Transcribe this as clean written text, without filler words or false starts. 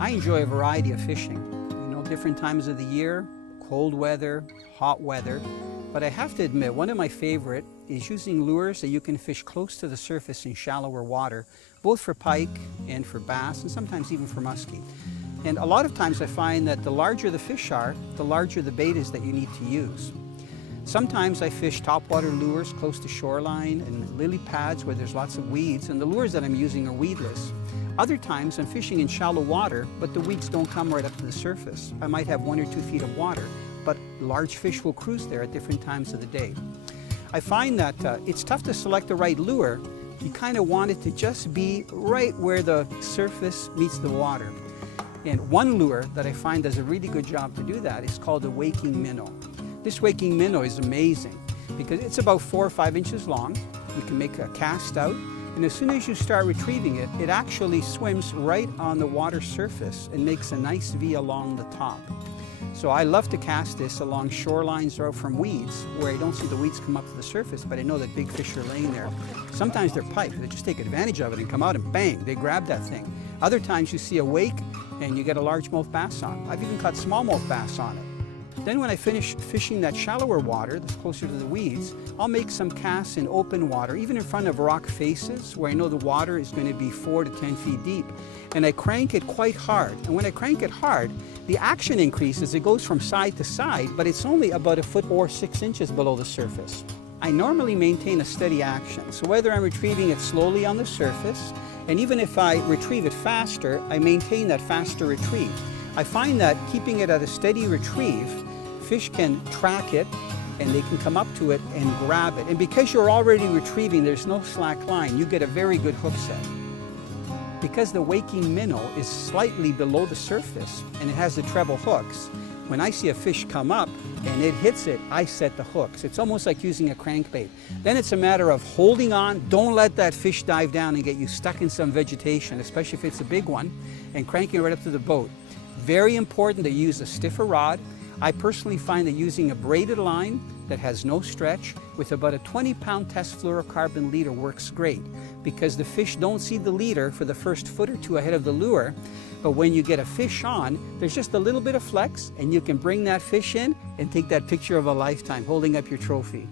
I enjoy a variety of fishing, different times of the year, cold weather, hot weather. But I have to admit, one of my favorite is using lures that you can fish close to the surface in shallower water, both for pike and for bass, and sometimes even for muskie. And a lot of times I find that the larger the fish are, the larger the bait is that you need to use. Sometimes I fish topwater lures close to shoreline and lily pads where there's lots of weeds, and the lures that I'm using are weedless. Other times I'm fishing in shallow water, but the weeds don't come right up to the surface. I might have 1 or 2 feet of water, but large fish will cruise there at different times of the day. I find that it's tough to select the right lure. You kind of want it to just be right where the surface meets the water. And one lure that I find does a really good job to do that is called a waking minnow. This waking minnow is amazing because it's about 4 or 5 inches long. You can make a cast out, and as soon as you start retrieving it, it actually swims right on the water surface and makes a nice V along the top. So I love to cast this along shorelines or from weeds where I don't see the weeds come up to the surface, but I know that big fish are laying there. Sometimes they're pike, they just take advantage of it and come out and bang, they grab that thing. Other times you see a wake and you get a largemouth bass on. I've even caught smallmouth bass on it. Then when I finish fishing that shallower water that's closer to the weeds, I'll make some casts in open water, even in front of rock faces where I know the water is going to be 4 to 10 feet deep. And I crank it quite hard. And when I crank it hard, the action increases. It goes from side to side, but it's only about 1 foot or 6 inches below the surface. I normally maintain a steady action. So whether I'm retrieving it slowly on the surface, and even if I retrieve it faster, I maintain that faster retrieve. I find that keeping it at a steady retrieve, fish can track it and they can come up to it and grab it. And because you're already retrieving, there's no slack line, you get a very good hook set. Because the waking minnow is slightly below the surface and it has the treble hooks, when I see a fish come up and it hits it, I set the hooks. It's almost like using a crankbait. Then it's a matter of holding on, don't let that fish dive down and get you stuck in some vegetation, especially if it's a big one, and cranking right up to the boat. Very important to use a stiffer rod. I personally find that using a braided line that has no stretch with about a 20-pound test fluorocarbon leader works great because the fish don't see the leader for the first foot or 2 ahead of the lure, but when you get a fish on, there's just a little bit of flex and you can bring that fish in and take that picture of a lifetime holding up your trophy.